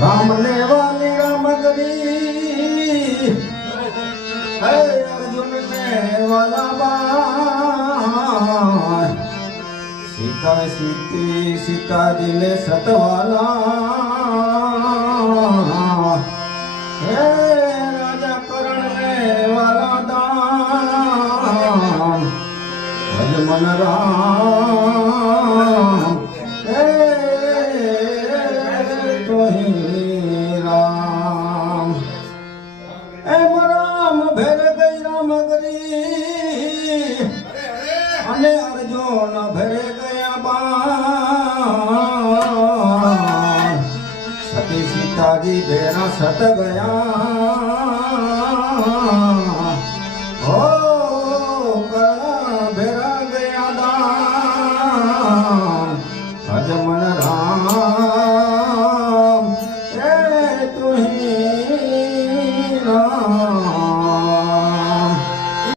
राम ने वाली राम गरी है अर्जुन ने वाला बाण सीता सीता जी ने सतवाला हे राजा करण ने वाला दान भज मन राम हे तो ही राम एम राम भेर गई राम गरी अने अर्जुन भेरे गया बाण सती सीता जी भेरा सत गया हो कर्ण भेरा गया दान भज मन राम हे तू ही राम।